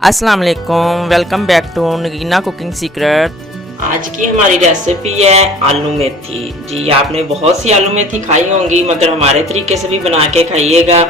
अस्सलाम वालेकुम, welcome back to Nagina cooking secret. आज की हमारी रेसिपी है आलू मेथी। जी आपने बहुत सी आलू मेथी खाई होंगी, मगर हमारे तरीके से भी बना के खाइएगा।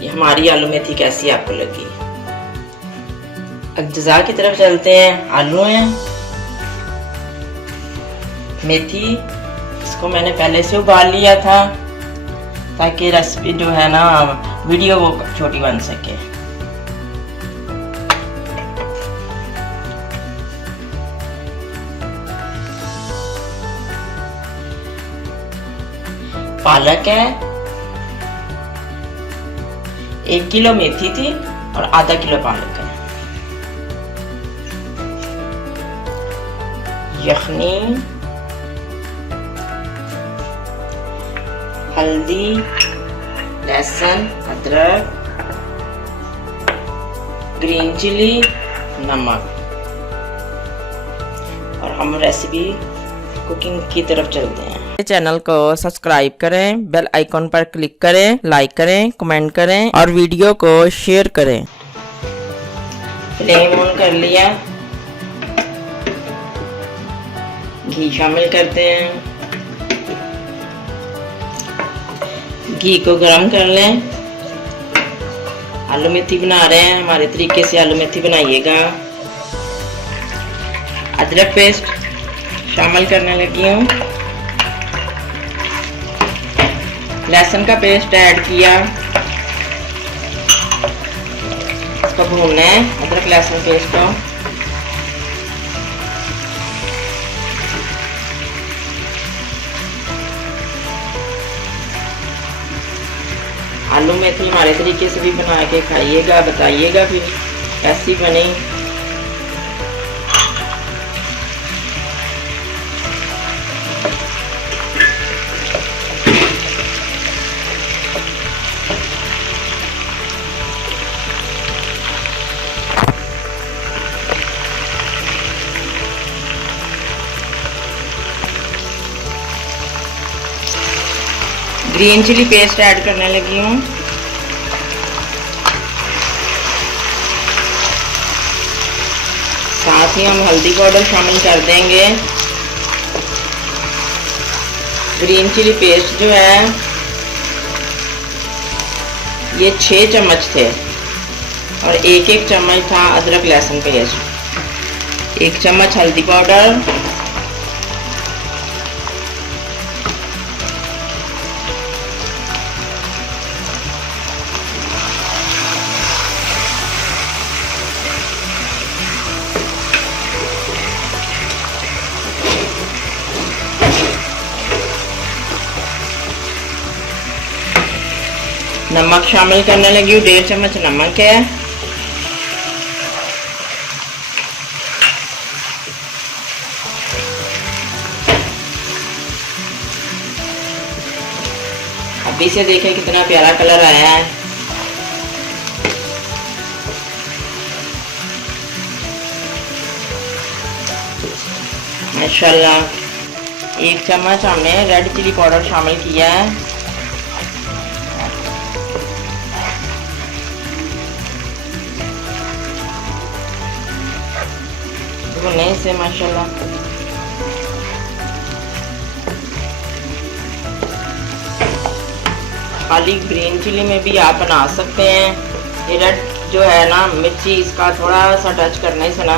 ये हमारी आलू मेथी कैसी आपको लगी। अज्जा की तरफ चलते हैं। आलू हैं, मेथी, इसको मैंने पहले से उबाल लिया था ताकि रेसिपी जो है ना वीडियो वो छोटी बन सके। पालक है, 1 किलो मेथी थी और आधा किलो पालक है। यखनी, हल्दी, लहसुन, अदरक, ग्रीन चिली, नमक। और हम रेसिपी कुकिंग की तरफ चलते हैं। चैनल को सब्सक्राइब करें, बेल आइकॉन पर क्लिक करें, लाइक करें, कमेंट करें और वीडियो को शेयर करें। फ्लेम ऑन कर लिया, घी शामिल करते हैं। घी को गरम कर लें। आलू मेथी बना रहे हैं, हमारे तरीके से आलू मेथी बनाइएगा। अदरक पेस्ट शामिल करने लगी हूँ। लहसुन का पेस्ट ऐड किया, इसको भूनना है, अदरक लहसुन पेस्ट को। आलू मेथी हमारे तरीके से भी बना के खाइएगा, बताइएगा फिर कैसी बनी। ग्रीन चिली पेस्ट ऐड करने लगी हूँ। साथ ही हम हल्दी पाउडर शामिल कर देंगे। ग्रीन चिली पेस्ट जो है ये 6 चम्मच थे और 1-1 चम्मच था अदरक लहसुन पेस्ट। 1 चम्मच हल्दी पाउडर, नमक शामिल करने लगी हूँ। 1.5 चम्मच नमक है। अभी से देखें कितना प्यारा कलर आया है। माशाल्लाह। 1 चम्मच हमने रेड चिली पाउडर शामिल किया है। भुने से माशाल्लाह। खाली ग्रीन चिली में भी आप बना सकते हैं। ये रेड जो है ना मिर्ची, इसका थोड़ा सा टच करने से ना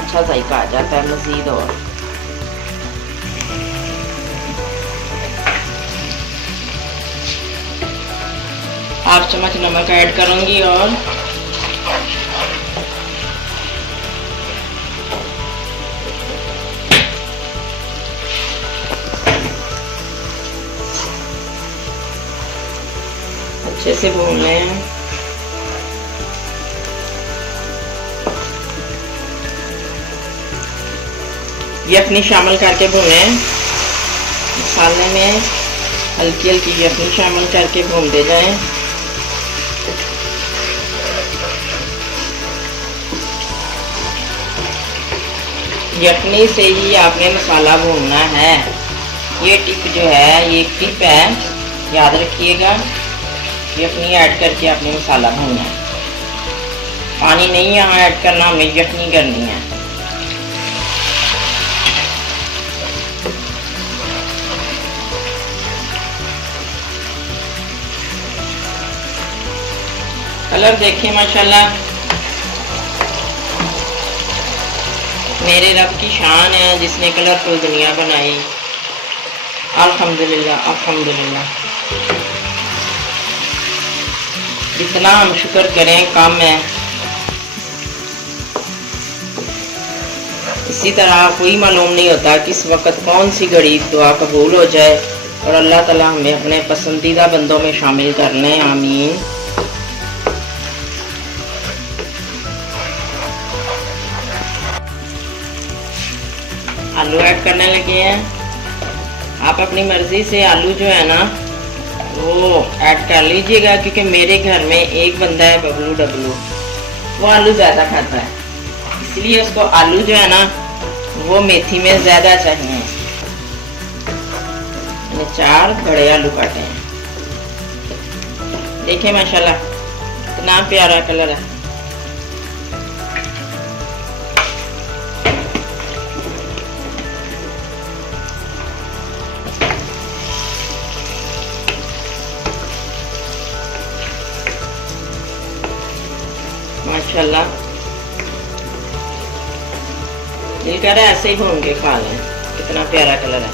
अच्छा जायका आ जाता है मज़ीद। और हाफ चम्मच नमक ऐड करूंगी और अच्छे से भून लें। यखनी शामिल करके भूनें। मसाले में हल्की हल्की यखनी शामिल करके भूनते जाएं। यखनी से ही आपने मसाला भूनना है। ये टिप जो है, ये टिप है, याद रखिएगा। यखनी ऐड करके आपने मसाला भूनना है। पानी नहीं यहाँ ऐड करना, हमें यखनी करनी है। कलर देखिए माशाल्लाह, मेरे रब की शान है जिसने कलरफुल दुनिया बनाई। अल्हम्दुलिल्लाह अल्हम्दुलिल्लाह। जितना हम शुक्र करें कम है। इसी तरह कोई मालूम नहीं होता किस वक्त कौन सी घड़ी दुआ कबूल हो जाए, और अल्लाह ताला हमें अपने पसंदीदा बंदों में शामिल कर लें, आमीन। आलू ऐड करने लगे हैं। आप अपनी मर्जी से आलू जो है ना वो ऐड कर लीजिएगा, क्योंकि मेरे घर में एक बंदा है बबलू डबलू, वो आलू ज़्यादा खाता है, इसलिए उसको आलू जो है ना वो मेथी में ज़्यादा चाहिए। मैंने 4 बड़े आलू काटे हैं। देखिए माशाल्लाह कितना प्यारा कलर है। माशाल्लाह दिल कर रहा है ऐसे ही भून के खा लें। कितना प्यारा कलर है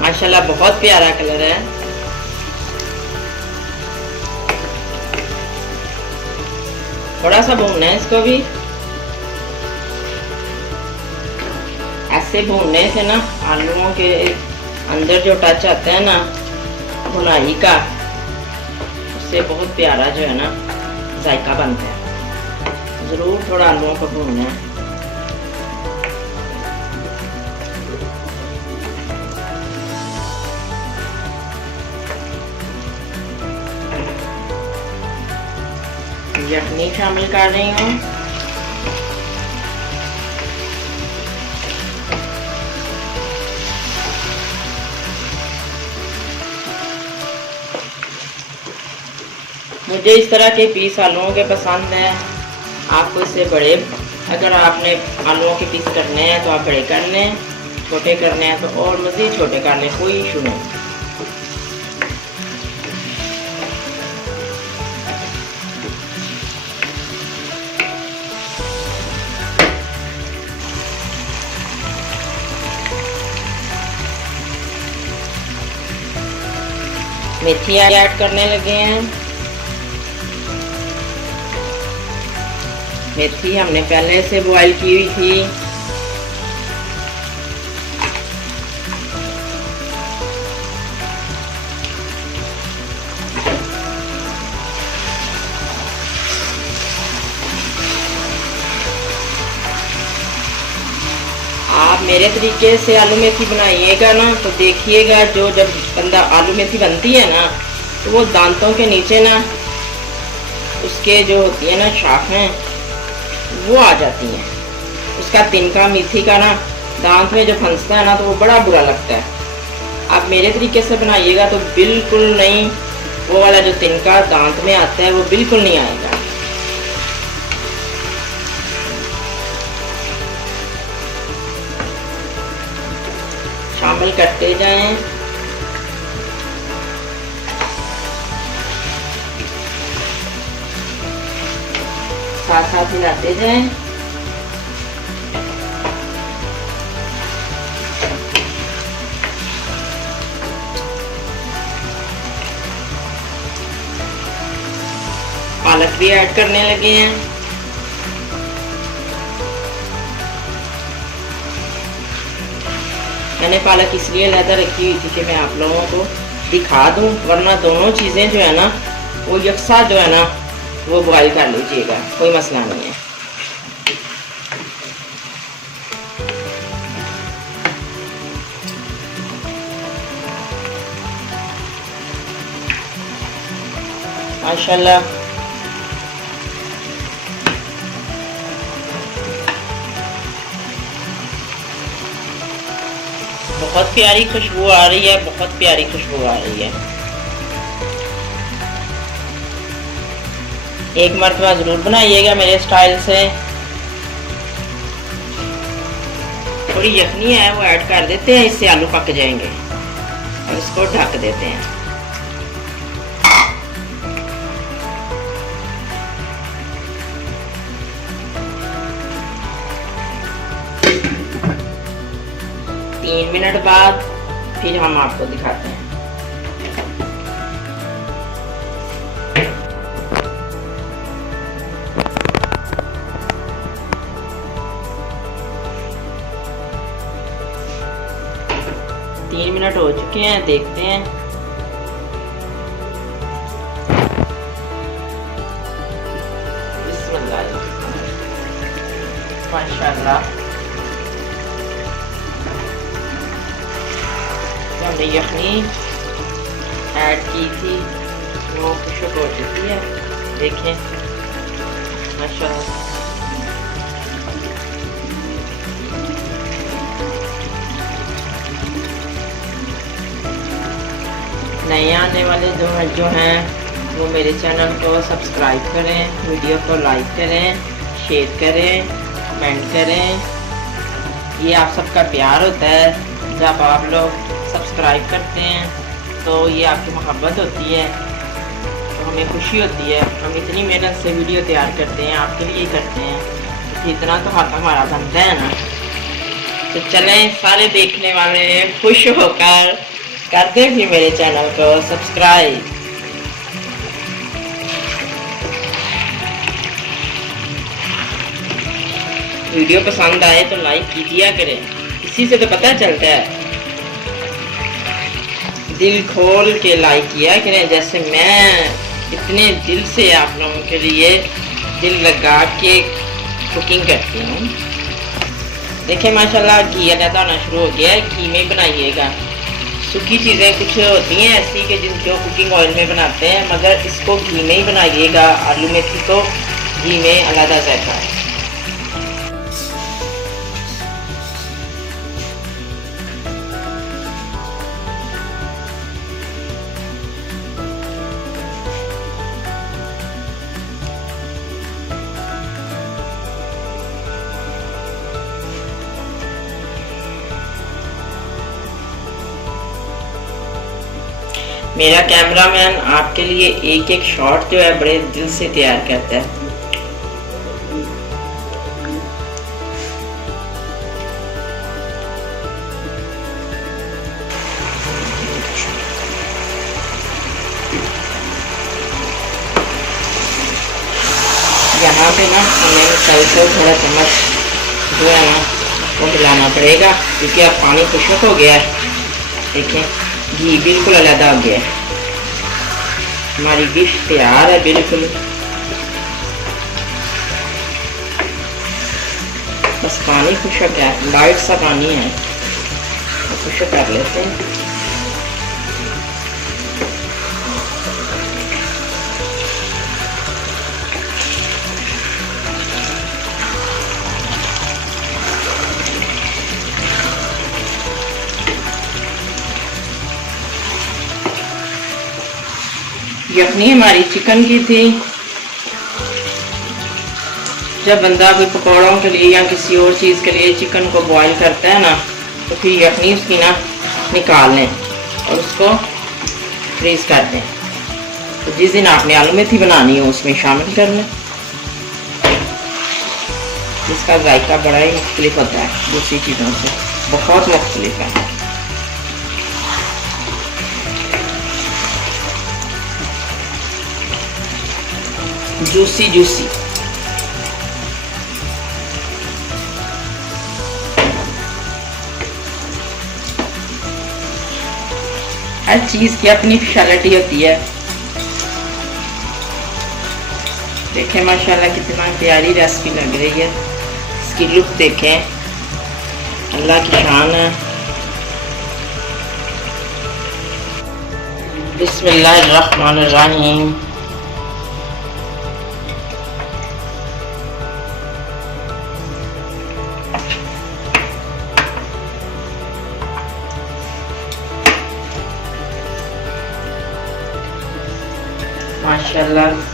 माशाल्लाह, बहुत प्यारा कलर है। थोड़ा सा भूनना है इसको भी। ऐसे भूनने से ना आलूओं के अंदर जो टच आता है ना भुनाई का, उससे बहुत प्यारा जो है ना जायका बनता है। ज़रूर थोड़ा आलूओं को भूनना है। यखनी शामिल कर रही हूँ। मुझे इस तरह के पीस आलूओं के पसंद हैं। आपको इससे बड़े, अगर आपने आलूओं के पीस करने हैं तो आप बड़े कर लें, छोटे करने हैं तो और मज़ीद छोटे कर लें, कोई इशू नहीं। मेथी ऐड करने लगे हैं। मेथी हमने पहले से बॉईल की हुई थी। आप मेरे तरीके से आलू मेथी बनाइएगा ना तो देखिएगा, जो जब बंदा आलू मेथी बनती है ना तो वो दांतों के नीचे ना उसके जो होती है ना शाखें वो आ जाती हैं। उसका तिनका मेथी का ना दांत में जो फंसता है ना तो वो बड़ा बुरा लगता है। आप मेरे तरीके से बनाइएगा तो बिल्कुल नहीं, वो वाला जो तिनका दांत में आता है वो बिल्कुल नहीं आएगा। शामिल करते जाएं। साथ साथ हिलाते जाएं। पालक भी ऐड करने लगे हैं। मैंने पालक इसलिए अलग रखी हुई थी कि मैं आप लोगों को दिखा दूं, वरना दोनों चीज़ें जो है ना वो यकसा जो है ना वो बॉईल कर लीजिएगा, कोई मसला नहीं है। माशाल्लाह बहुत प्यारी खुशबू आ रही है, बहुत प्यारी खुशबू आ रही है। एक मरतबा ज़रूर बनाइएगा मेरे स्टाइल से। थोड़ी यखनी है वो ऐड कर देते हैं, इससे आलू पक जाएंगे और इसको ढक देते हैं। तीन मिनट बाद फिर हम आपको दिखाते हैं। तीन मिनट हो चुके हैं, देखते हैं। माशाल्लाह हमने यखनी ऐड की थी वो खुशक हो चुकी है, देखें माशाल्लाह। नए आने वाले जो हैं वो मेरे चैनल को सब्सक्राइब करें, वीडियो को लाइक करें, शेयर करें, कमेंट करें। ये आप सबका प्यार होता है। जब आप लोग सब्सक्राइब करते हैं तो ये आपकी मोहब्बत होती है, तो हमें खुशी होती है। हम इतनी मेहनत से वीडियो तैयार करते हैं, आपके लिए करते हैं, तो इतना तो हाथ हमारा बनता है ना। तो चलें सारे देखने वाले खुश होकर कर दें भी मेरे चैनल को सब्सक्राइब। वीडियो पसंद आए तो लाइक कीजिए करें, इसी से तो पता चलता है। दिल खोल के लाइक किया करें, जैसे मैं इतने दिल से आप लोगों के लिए दिल लगा के कुकिंग करती हूँ। देखिए माशाल्लाह घी अलग होना शुरू हो गया है। घी में बनाइएगा। सूखी चीज़ें कुछ होती हैं ऐसी कि जिनको कुकिंग ऑयल में बनाते हैं, मगर इसको घी में ही बनाइएगा। आलू मेथी को घी में अलग जाएगा। मेरा कैमरामैन आपके लिए एक एक शॉट जो है बड़े दिल से तैयार करता है। यहाँ पे ना हमें सल्फर थोड़ा चम्मच जो है ना वो हिलाना पड़ेगा, क्योंकि अब पानी खुशक हो गया है। देखें घी बिल्कुल अलग हो गया है। हमारी डिश तैयार है बिल्कुल। बस पानी खुशक है, लाइट सा पानी है, तो खुशक कर लेते हैं। यखनी हमारी चिकन की थी। जब बंदा कोई पकौड़ों के लिए या किसी और चीज़ के लिए चिकन को बॉईल करता है ना, तो फिर यखनी उसकी ना निकाल लें और उसको फ्रीज कर दें। तो जिस दिन आपने आलू मेथी बनानी हो उसमें शामिल कर लें। इसका जायका बड़ा ही मुख्तलिफ होता है दूसरी चीज़ों से, बहुत मुख्तलिफ है। जूसी जूसी हर चीज की अपनी स्पेशलिटी होती है। देखें माशाल्लाह कितना प्यारी रेसिपी लग रही है। इसकी लुक देखें, अल्लाह की शान है। बिस्मिल्लाहिर्रहमानिर्रहीम। माशाल्लाह